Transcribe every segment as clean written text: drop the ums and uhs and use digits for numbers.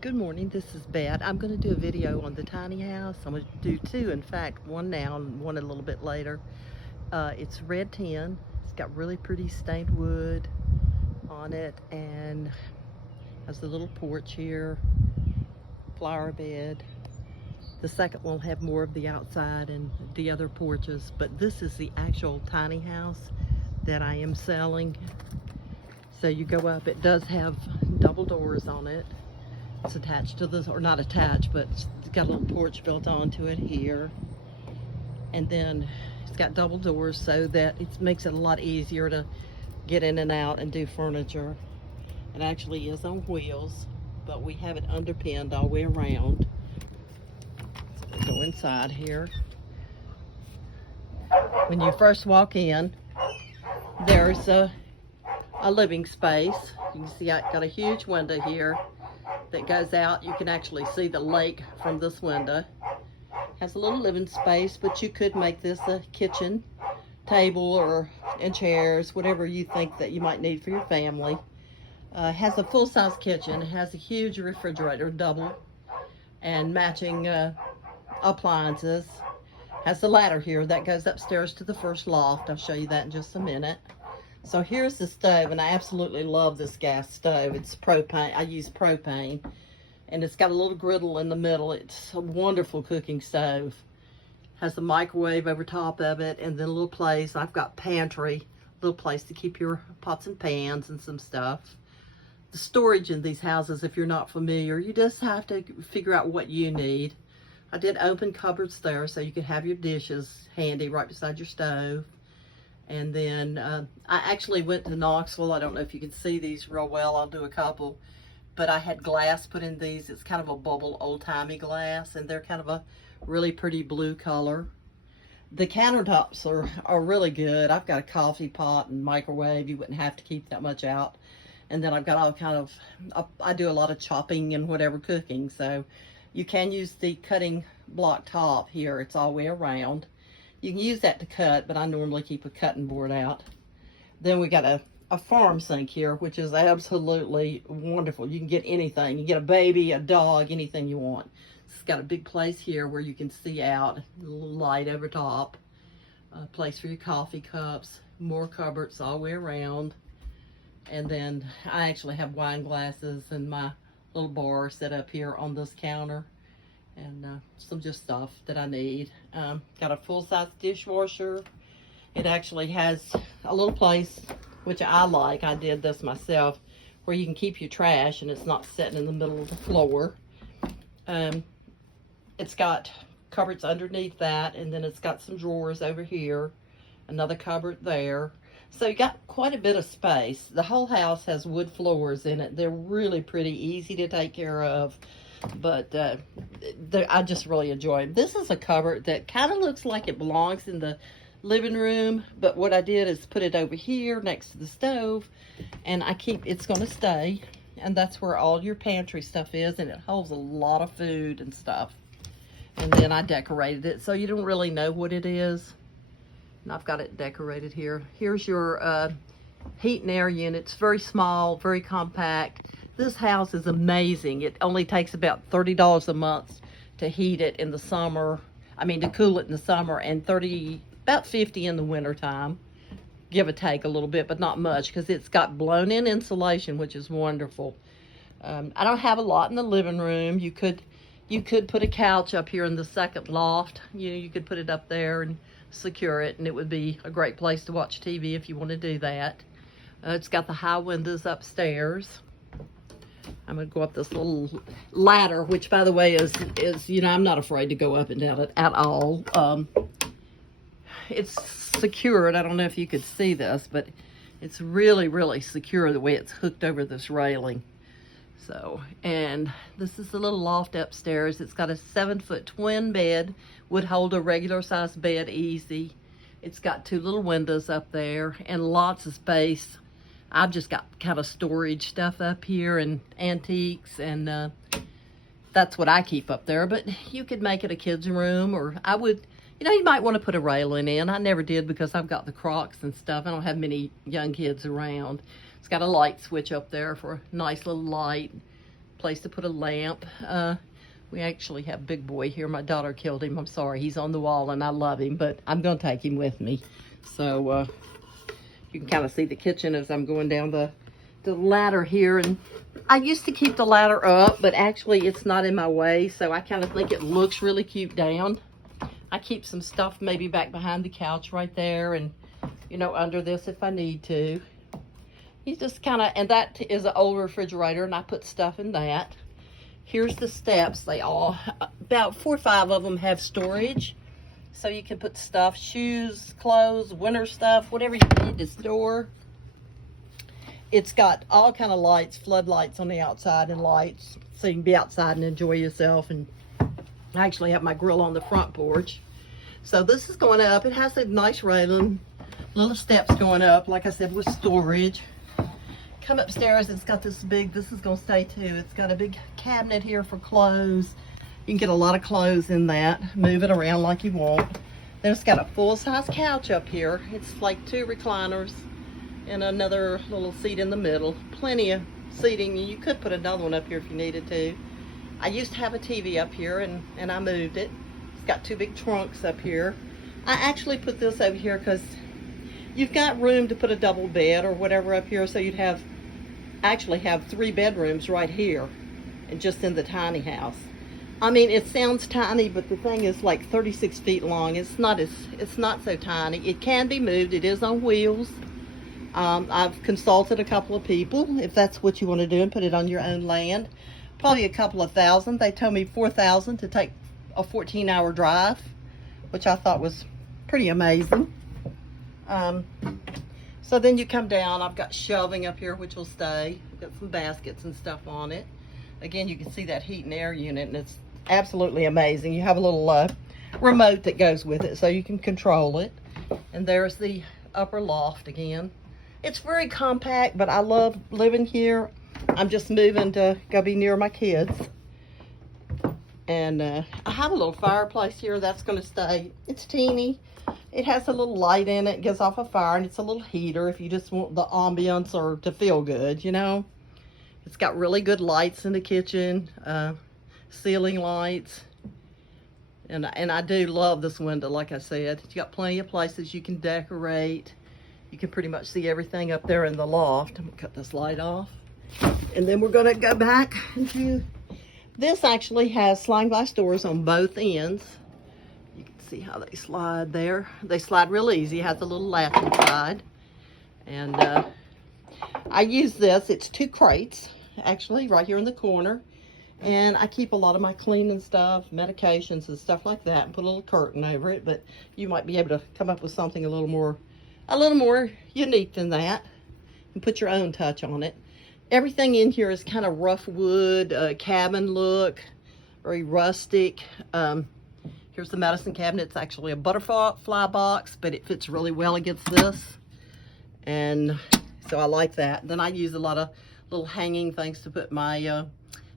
Good morning, this is Bet. I'm going to do a video on the tiny house. I'm going to do two, in fact, one now and one a little bit later. It's red tin. It's got really pretty stained wood on it and has a little porch here, flower bed. The second one will have more of the outside and the other porches, but this is the actual tiny house that I am selling. So you go up, it does have double doors on it. It's attached to this, or not attached, but it's got a little porch built onto it here. And then it's got double doors so that it makes it a lot easier to get in and out and do furniture. It actually is on wheels, but we have it underpinned all the way around. So we'll go inside here. When you first walk in, there's a living space. You can see I've got a huge window here that goes out. You can actually see the lake from this window. Has a little living space, but you could make this a kitchen table and chairs, whatever you think that you might need for your family. Has a full-size kitchen. It has a huge refrigerator, double, and matching appliances. Has the ladder here that goes upstairs to the first loft. I'll show you that in just a minute. So here's the stove, and I absolutely love this gas stove. It's propane. I use propane, and it's got a little griddle in the middle. It's a wonderful cooking stove. Has a microwave over top of it, and then a little place. I've got pantry, little place to keep your pots and pans and some stuff. The storage in these houses, if you're not familiar, you just have to figure out what you need. I did open cupboards there so you could have your dishes handy right beside your stove. And then I actually went to Knoxville. I don't know if you can see these real well. I'll do a couple. But I had glass put in these. It's kind of a bubble, old-timey glass, and they're kind of a really pretty blue color. The countertops are really good. I've got a coffee pot and microwave. You wouldn't have to keep that much out. And then I've got all kind of, I do a lot of chopping and whatever cooking. So you can use the cutting block top here. It's all the way around. You can use that to cut, but I normally keep a cutting board out. Then we got a farm sink here, which is absolutely wonderful. You can get anything. You get a baby, a dog, anything you want. It's got a big place here where you can see out, a little light over top, a place for your coffee cups, more cupboards all the way around. And then I actually have wine glasses and my little bar set up here on this counter. And some just stuff that I need. Got a full-size dishwasher. It actually has a little place, which I like. I did this myself, where you can keep your trash and it's not sitting in the middle of the floor. It's got cupboards underneath that, and then it's got some drawers over here, another cupboard there. So you got quite a bit of space. The whole house has wood floors in it. They're really pretty, easy to take care of. But I just really enjoy it. This is a cupboard that kind of looks like it belongs in the living room, but what I did is put it over here next to the stove, and it's going to stay, and that's where all your pantry stuff is, and it holds a lot of food and stuff. And then I decorated it so you don't really know what it is, and I've got it decorated here. Here's your heat and air unit. It's very small, very compact. This house is amazing. It only takes about $30 a month to heat it in the summer. To cool it in the summer, and about $50 in the winter time. Give or take a little bit, but not much, because it's got blown-in insulation, which is wonderful. I don't have a lot in the living room. You could put a couch up here in the second loft. You could put it up there and secure it, and it would be a great place to watch TV if you want to do that. It's got the high windows upstairs. I'm going to go up this little ladder, which, by the way, is I'm not afraid to go up and down it at all. It's secured. I don't know if you could see this, but it's really, really secure the way it's hooked over this railing. So, and this is the little loft upstairs. It's got a 7-foot twin bed, would hold a regular size bed easy. It's got 2 little windows up there and lots of space. I've just got kind of storage stuff up here and antiques, and that's what I keep up there. But you could make it a kid's room, or I would, you might want to put a railing in. I never did because I've got the Crocs and stuff. I don't have many young kids around. It's got a light switch up there for a nice little light. place to put a lamp. We actually have Big Boy here. My daughter killed him. I'm sorry. He's on the wall and I love him, but I'm going to take him with me. So you can kind of see the kitchen as I'm going down the ladder here. And I used to keep the ladder up, but actually it's not in my way. So I kind of think it looks really cute down. I keep some stuff maybe back behind the couch right there and, you know, under this if I need to. He's just kind of, and that is an old refrigerator and I put stuff in that. Here's the steps. They all, about 4 or 5 of them have storage. So you can put stuff, shoes, clothes, winter stuff, whatever you need to store. It's got all kind of lights, floodlights on the outside and lights. So you can be outside and enjoy yourself. And I actually have my grill on the front porch. So this is going up. It has a nice railing, little steps going up, like I said, with storage. Come upstairs, it's got this big, this is gonna stay too, it's got a big cabinet here for clothes. You can get a lot of clothes in that, move it around like you want. Then it's got a full-size couch up here. It's like 2 recliners and another little seat in the middle. Plenty of seating. You could put another one up here if you needed to. I used to have a TV up here and I moved it. It's got 2 big trunks up here. I actually put this over here because you've got room to put a double bed or whatever up here, so you'd actually have 3 bedrooms right here and just in the tiny house. I mean, it sounds tiny, but the thing is like 36 feet long. It's not so tiny. It can be moved. It is on wheels. I've consulted a couple of people if that's what you want to do and put it on your own land. Probably a couple of thousand. They told me $4,000 to take a 14-hour drive, which I thought was pretty amazing. So then you come down, I've got shelving up here, which will stay. I've got some baskets and stuff on it. Again, you can see that heat and air unit, and it's absolutely amazing. You have a little remote that goes with it, so you can control it. And there's the upper loft again. It's very compact, but I love living here. I'm just moving to go be near my kids. And I have a little fireplace here that's going to stay. It's teeny. It has a little light in it, gives off a fire, and it's a little heater if you just want the ambiance or to feel good, you know. It's got really good lights in the kitchen, ceiling lights. And I do love this window, like I said. You got plenty of places you can decorate. You can pretty much see everything up there in the loft. I'm gonna cut this light off. And then we're gonna go back into, this actually has sliding glass doors on both ends. You can see how they slide there. They slide real easy. It has a little latch inside. And I use this. It's 2 crates, actually, right here in the corner. And I keep a lot of my cleaning stuff, medications and stuff like that, and put a little curtain over it. But you might be able to come up with something a little more unique than that and put your own touch on it. Everything in here is kind of rough wood, cabin look, very rustic. Here's the medicine cabinet. It's actually a butterfly box, but it fits really well against this. And so I like that. Then I use a lot of little hanging things to put my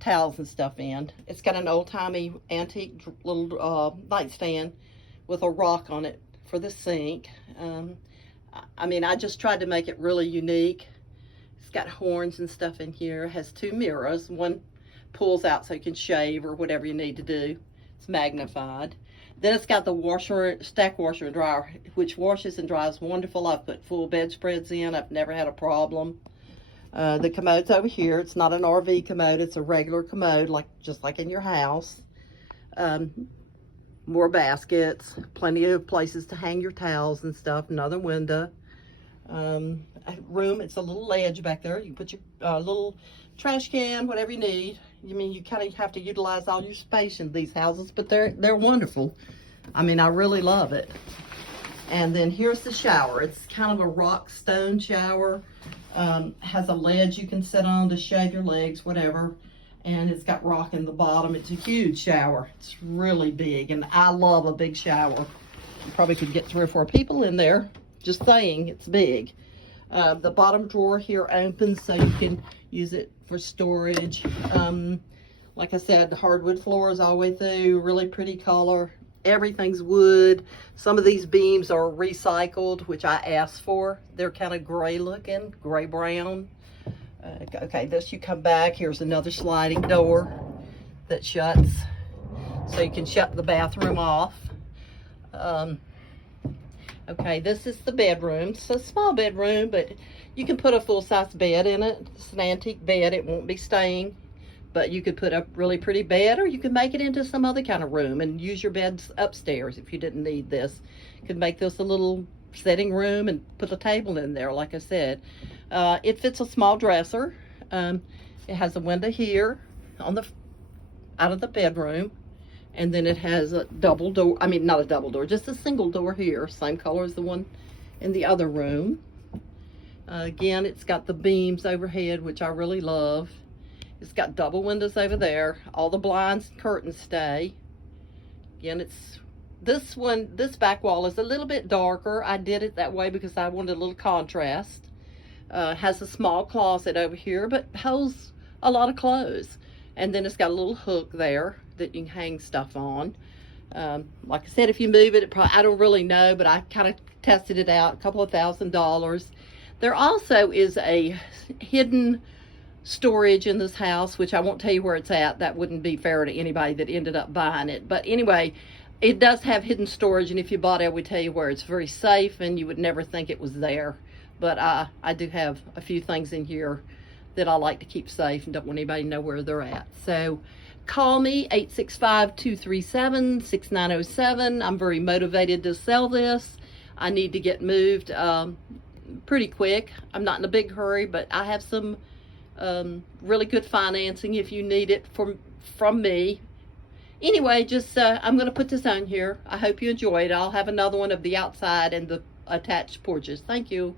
towels and stuff in. It's got an old-timey antique little nightstand with a rock on it for the sink. I mean, I just tried to make it really unique. It's got horns and stuff in here. It has 2 mirrors. One pulls out so you can shave or whatever you need to do. It's magnified. Then it's got the stack washer and dryer, which washes and dries wonderful. I've put full bedspreads in. I've never had a problem. The commode's over here. It's not an RV commode. It's a regular commode, just like in your house. More baskets, plenty of places to hang your towels and stuff. Another window. Room, it's a little ledge back there. You put your little trash can, whatever you need. You mean, you kind of have to utilize all your space in these houses, but they're wonderful. I mean, I really love it. And then here's the shower. It's kind of a rock stone shower. Has a ledge you can sit on to shave your legs, whatever. And it's got rock in the bottom. It's a huge shower. It's really big, and I love a big shower. You probably could get 3 or 4 people in there. Just saying, it's big. The bottom drawer here opens so you can use it for storage. Like I said, the hardwood floors all the way through, really pretty color. Everything's wood. Some of these beams are recycled, which I asked for. They're kind of gray looking, gray brown. Okay, this you come back. Here's another sliding door that shuts, so you can shut the bathroom off. Okay, this is the bedroom. It's a small bedroom, but you can put a full-size bed in it. It's an antique bed. It won't be staying, but you could put a really pretty bed, or you could make it into some other kind of room and use your beds upstairs if you didn't need this. You could make this a little sitting room and put a table in there, like I said. It fits a small dresser. It has a window here on the out of the bedroom. And then it has a double door, I mean, not a double door, just a single door here, same color as the one in the other room. Again, it's got the beams overhead, which I really love. It's got double windows over there. All the blinds and curtains stay. Again, this back wall is a little bit darker. I did it that way because I wanted a little contrast. Has a small closet over here, but holds a lot of clothes. And then it's got a little hook there that you can hang stuff on. Like I said, if you move it, I don't really know, but I kind of tested it out, a couple of $1,000s. There also is a hidden storage in this house, which I won't tell you where it's at. That wouldn't be fair to anybody that ended up buying it. But anyway, it does have hidden storage, and if you bought it, I would tell you where. It's very safe, and you would never think it was there. But I do have a few things in here that I like to keep safe and don't want anybody to know where they're at. So call me, 865-237-6907. I'm very motivated to sell this. I need to get moved pretty quick. I'm not in a big hurry, but I have some really good financing if you need it from me. Anyway, just I'm going to put this on here. I hope you enjoy it. I'll have another one of the outside and the attached porches. Thank you.